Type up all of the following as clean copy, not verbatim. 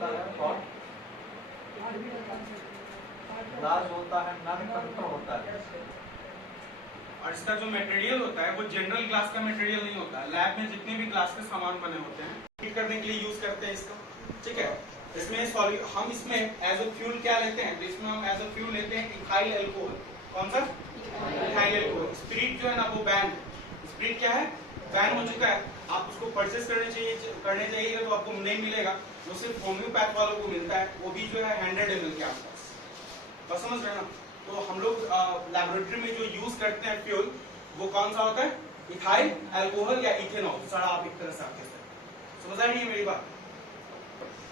होता है hot, glass होता है नॉन कंडक्टर होता है। और इसका जो मटेरियल होता है वो जनरल ग्लास का मटेरियल नहीं होता। लैब में जितने भी ग्लास के सामान बने होते हैं हीट करने के लिए यूज करते हैं इसका, ठीक है। इसमें हम इसमें एज अ फ्यूल क्या लेते हैं, तो इसमें हम एज अ फ्यूल लेते हैं इथाइल एल्कोहल। कौन सा? Ethyl alcohol. स्पिरिट जो है ना वो बैन, स्पिरिट क्या है, बैन हो चुका है। आप उसको परचेस करने चाहिए तो आपको नहीं मिलेगा, वो सिर्फ होम्योपैथ वालों को मिलता है, वो भी जो है 100 ml के आसपास। बस समझ रहे ना। तो हम लोग लैबोरेटरी में जो यूज करते हैं फ्यूल वो कौन सा होता है, इथाइल एल्कोहल या इथेनॉल, सारा आप एक तरह से आप कह सकते हैं। समझ आ रही है मेरी बात?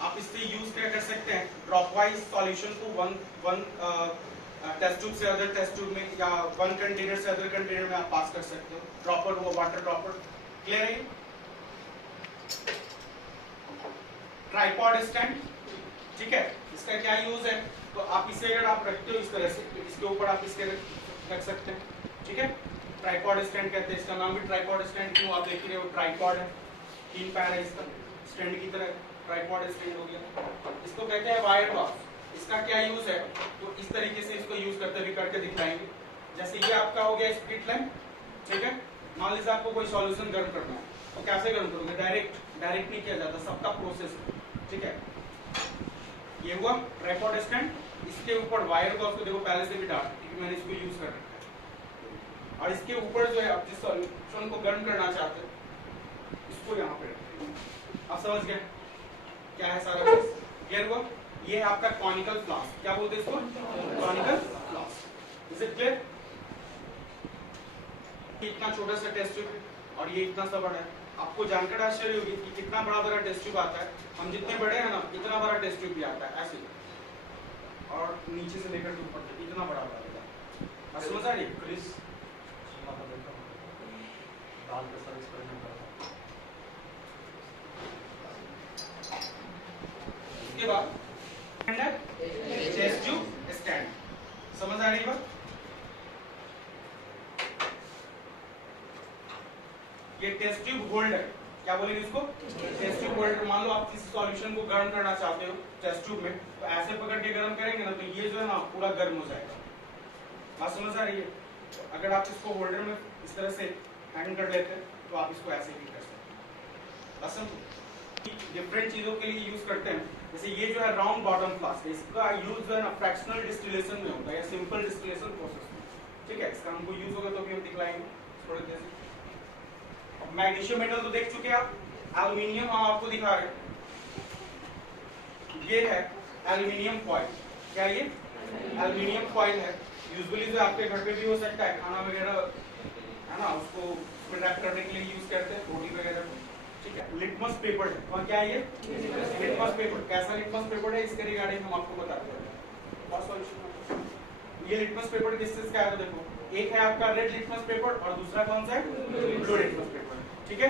आप इससे यूज क्या कर सकते हैं, ड्रॉप वाइज सॉल्यूशन को वन टेस्ट ट्यूब से अदर टेस्ट ट्यूब में या वन कंटेनर से अदर कंटेनर में आप पास कर सकते हो। ड्रॉपर वो वाटर ड्रॉपर। क्लियर है? ट्राइपॉड स्टैंड, ठीक है, इसका क्या यूज है, तो आप इसे अगर आप रखते हो इस तरह से, तो इसके ऊपर आप इसके रख सकते हैं, ठीक है। ट्राइपॉड स्टैंड कहते हैं, इसका नाम भी ट्राइपॉड स्टैंड क्यों, आप देख रहे हो ट्राइपॉड है, 3 पैर है इसका, स्टैंड की तरह ट्राइपॉड स्टैंड हो गया। इसको कहते हैं वायर बॉक्स। इसका क्या यूज है, तो इस तरीके से इसको यूज करते हुए करके दिखाएंगे। जैसे ये आपका हो गया स्प्लिट लैंप, ठीक है। मान लीजिए आपको कोई सॉल्यूशन गर्म करना है, तो कैसे गर्म करोगे, डायरेक्ट नहीं किया जाता, सबका प्रोसेस है, ठीक है। ये हुआ ट्राइपॉड स्टैंड, इसके ऊपर वायर बॉक्स को देखो पहले से भी डाल, क्योंकि मैंने इसको यूज कर रखा है। और इसके ऊपर जो है आप जिस सॉल्यूशन को गर्म करना चाहते हैं इसको यहाँ पे रखते। आप समझ गए क्या है सारा चीज? क्लियर हुआ? ये है आपका कॉनिकल फ्लास्क, क्या बोलते हैं इसको, conical flask. Is it clear? इतना छोटा सा टेस्ट ट्यूब और ये इतना सा बड़ा है। आपको जानकर आश्चर्य होगी कि कितना बड़ा टेस्ट ट्यूब आता है। हम जितने बड़े हैं ना, इतना बड़ा टेस्ट ट्यूब भी आता है ऐसे, और नीचे से लेकर ऊपर तक इतना बड़ा आता है। समझ आ रही है? क्रिस दाल का सर्विस करने का। उसके बाद टेस्ट ट्यूब स्टैंड। समझ आ रही बात? ये टेस्ट ट्यूब होल्डर, क्या बोलेंगे इसको, टेस्ट ट्यूब होल्डर। मान लो आप किसी सॉल्यूशन को गर्म करना चाहते हो टेस्ट ट्यूब में, तो ऐसे पकड़ के गर्म करेंगे ना, तो ये जो है ना पूरा गर्म हो जाएगा। बात समझ आ रही है? अगर आप इसको होल्डर में इस तरह से हैंग कर लेते हैं तो आप इसको ऐसे भी कर सकते हैं। डिफरेंट चीजों के लिए यूज करते हैं। जैसे ये जो है राउंड बॉटम फ्लास्क, इसका यूज जो है ना फ्रैक्शनल डिस्टिलेशन में होता है या सिंपल डिस्टिलेशन प्रोसेस में, ठीक है। इसका हमको यूज होगा तो भी हम दिखलाएंगे थोड़ी देर से। मैग्नीशियम मेटल तो देख चुके आप, एल्यूमिनियम हम आपको दिखा रहे हैं। ये है एल्यूमिनियम फॉइल, क्या ये एल्यूमिनियम फॉइल है। यूजुअली जो आपके घर पे भी हो सकता है, खाना वगैरह है ना, उसको रैप करने के लिए यूज करते हैं, रोटी वगैरह, ठीक है। लिटमस पेपर है, और क्या है ये लिटमस पेपर। कैसा लिटमस पेपर है, इसके रिगार्डिंग हम आपको बताते हैं। ये लिटमस पेपर किस का है, तो देखो एक है आपका रेड लिटमस पेपर और दूसरा कौन सा है, ब्लू लिटमस पेपर, ठीक है।